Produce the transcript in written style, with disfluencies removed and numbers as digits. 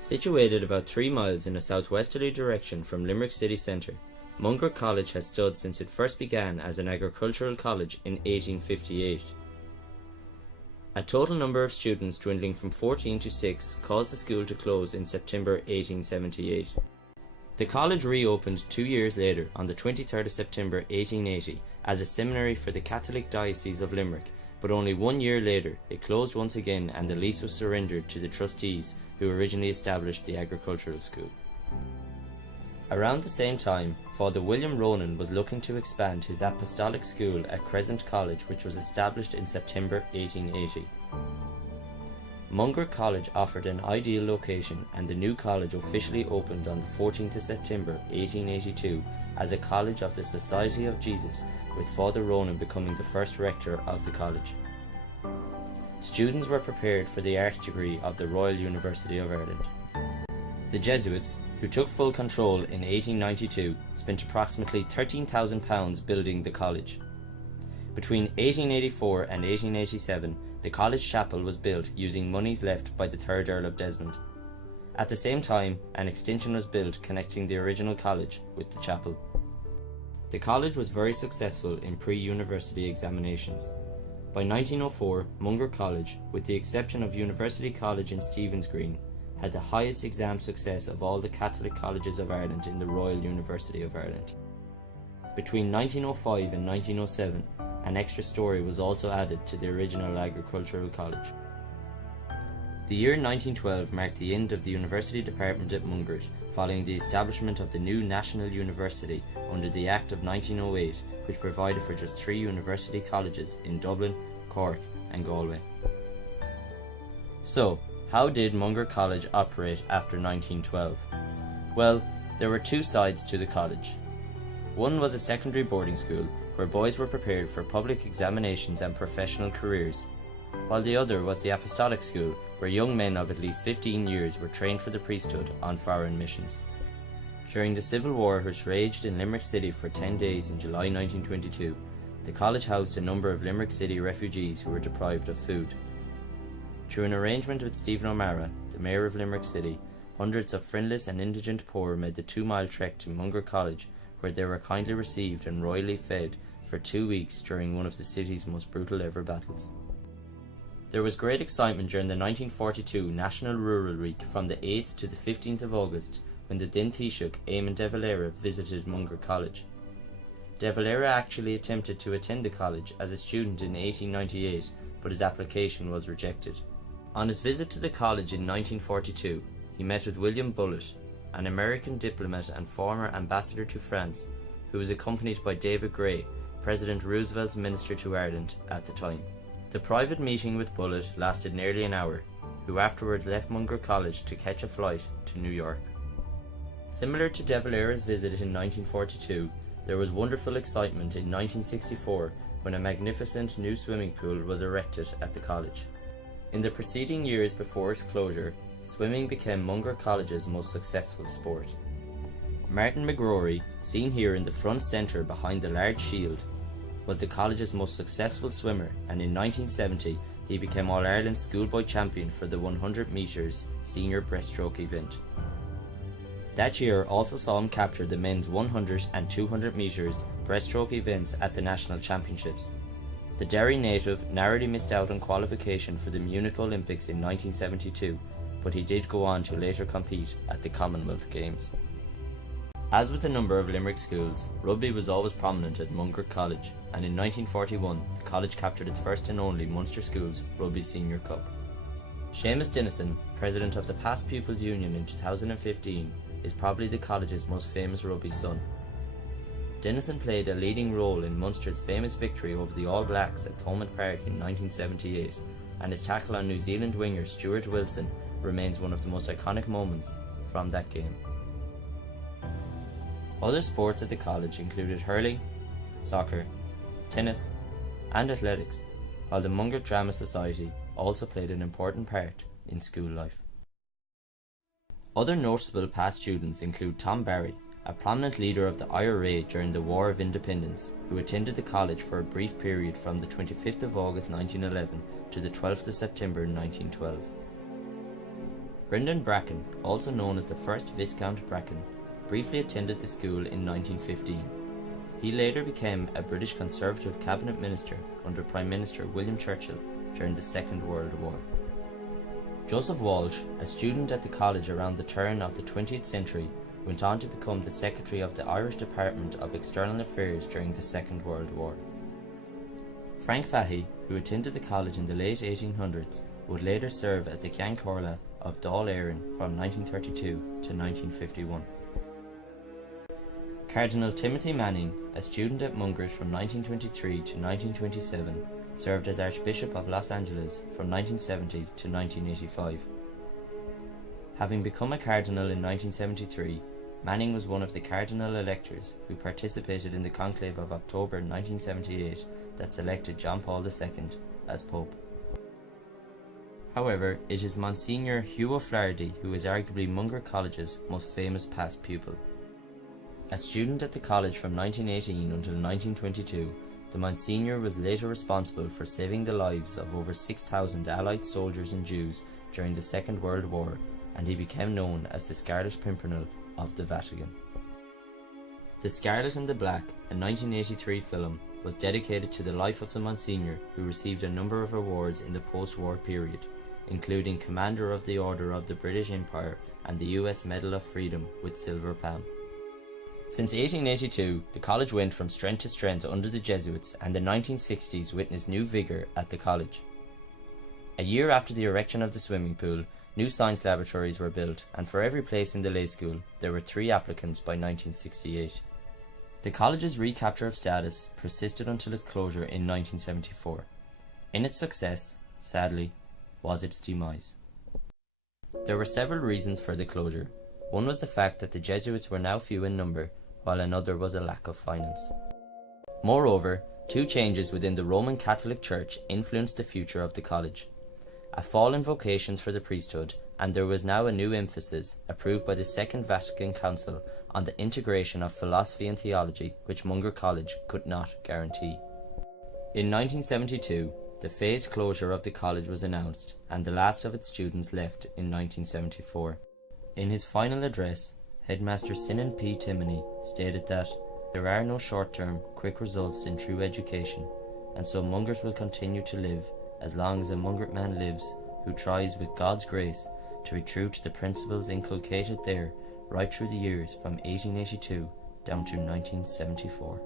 Situated about 3 miles in a southwesterly direction from Limerick city centre, Mungret College has stood since it first began as an agricultural college in 1858. A total number of students dwindling from 14 to 6 caused the school to close in September 1878. The college reopened 2 years later on the 23rd of September 1880 as a seminary for the Catholic Diocese of Limerick, but only 1 year later it closed once again and the lease was surrendered to the trustees who originally established the agricultural school. Around the same time, Father William Ronan was looking to expand his apostolic school at Crescent College, which was established in September 1880. Mungret College offered an ideal location, and the new college officially opened on the 14th of September 1882 as a College of the Society of Jesus, with Father Ronan becoming the first rector of the college. Students were prepared for the arts degree of the Royal University of Ireland. The Jesuits, who took full control in 1892, spent approximately £13,000 building the college. Between 1884 and 1887, the college chapel was built using monies left by the 3rd Earl of Desmond. At the same time, an extension was built connecting the original college with the chapel. The college was very successful in pre-university examinations. By 1904, Mungret College, with the exception of University College in Stephen's Green, had the highest exam success of all the Catholic colleges of Ireland in the Royal University of Ireland. Between 1905 and 1907, an extra storey was also added to the original agricultural college. The year 1912 marked the end of the university department at Mungret, following the establishment of the new National University under the Act of 1908, which provided for just 3 university colleges in Dublin, Cork and Galway. So, how did Mungret College operate after 1912? Well, there were 2 sides to the college. One was a secondary boarding school where boys were prepared for public examinations and professional careers, while the other was the apostolic school where young men of at least 15 years were trained for the priesthood on foreign missions. During the Civil War, which raged in Limerick City for 10 days in July 1922, the college housed a number of Limerick City refugees who were deprived of food. Through an arrangement with Stephen O'Mara, the Mayor of Limerick City, hundreds of friendless and indigent poor made the 2-mile trek to Mungret College, where they were kindly received and royally fed for 2 weeks during one of the city's most brutal ever battles. There was great excitement during the 1942 National Rural Week from the 8th to the 15th of August, when the then Taoiseach Eamon de Valera visited Mungret College. De Valera actually attempted to attend the college as a student in 1898, but his application was rejected. On his visit to the college in 1942, he met with William Bullitt, an American diplomat and former ambassador to France, who was accompanied by David Gray, President Roosevelt's minister to Ireland at the time. The private meeting with Bullitt lasted nearly an hour, who afterwards left Mungret College to catch a flight to New York. Similar to De Valera's visit in 1942, there was wonderful excitement in 1964 when a magnificent new swimming pool was erected at the college. In the preceding years before its closure, swimming became Mungret College's most successful sport. Martin McGrory, seen here in the front centre behind the large shield, was the college's most successful swimmer, and in 1970 he became All-Ireland schoolboy champion for the 100 metres senior breaststroke event. That year also saw him capture the men's 100 and 200 metres breaststroke events at the national championships. The Derry native narrowly missed out on qualification for the Munich Olympics in 1972, but he did go on to later compete at the Commonwealth Games. As with a number of Limerick schools, rugby was always prominent at Mungret College, and in 1941 the college captured its first and only Munster Schools Rugby Senior Cup. Seamus Dennison, president of the Past Pupils Union in 2015, is probably the college's most famous rugby son. Dennison played a leading role in Munster's famous victory over the All Blacks at Thomond Park in 1978, and his tackle on New Zealand winger Stuart Wilson remains one of the most iconic moments from that game. Other sports at the college included hurling, soccer, tennis and athletics, while the Mungret Drama Society also played an important part in school life. Other noticeable past students include Tom Barry, a prominent leader of the IRA during the War of Independence, who attended the college for a brief period from the 25th of August 1911 to the 12th of September 1912. Brendan Bracken, also known as the first Viscount Bracken, briefly attended the school in 1915. He later became a British Conservative cabinet minister under Prime Minister William Churchill during the Second World War. Joseph Walsh, a student at the college around the turn of the 20th century, went on to become the Secretary of the Irish Department of External Affairs during the Second World War. Frank Fahey, who attended the college in the late 1800s, would later serve as the Ceann Comhairle of Dáil Éireann from 1932 to 1951. Cardinal Timothy Manning, a student at Mungret from 1923 to 1927, served as Archbishop of Los Angeles from 1970 to 1985. Having become a cardinal in 1973, Manning was one of the cardinal electors who participated in the conclave of October 1978 that selected John Paul II as Pope. However, it is Monsignor Hugh O'Flaherty who is arguably Mungret College's most famous past pupil. A student at the college from 1918 until 1922, the Monsignor was later responsible for saving the lives of over 6,000 Allied soldiers and Jews during the Second World War, and he became known as the Scarlet Pimpernel of the Vatican. The Scarlet and the Black, a 1983 film, was dedicated to the life of the Monsignor, who received a number of awards in the post-war period, including Commander of the Order of the British Empire and the US Medal of Freedom with Silver Palm. Since 1882, the college went from strength to strength under the Jesuits, and the 1960s witnessed new vigour at the college. A year after the erection of the swimming pool, new science laboratories were built, and for every place in the lay school, there were 3 applicants by 1968. The college's recapture of status persisted until its closure in 1974. In its success, sadly, was its demise. There were several reasons for the closure. One was the fact that the Jesuits were now few in number, while another was a lack of finance. Moreover, 2 changes within the Roman Catholic Church influenced the future of the college. A fall in vocations for the priesthood, and there was now a new emphasis, approved by the Second Vatican Council, on the integration of philosophy and theology, which Mungret College could not guarantee. In 1972, the phased closure of the college was announced, and the last of its students left in 1974. In his final address, Headmaster Sinan P. Timoney stated that there are no short-term, quick results in true education, and so Mungret will continue to live as long as a Mungret man lives who tries with God's grace to be true to the principles inculcated there right through the years from 1882 down to 1974.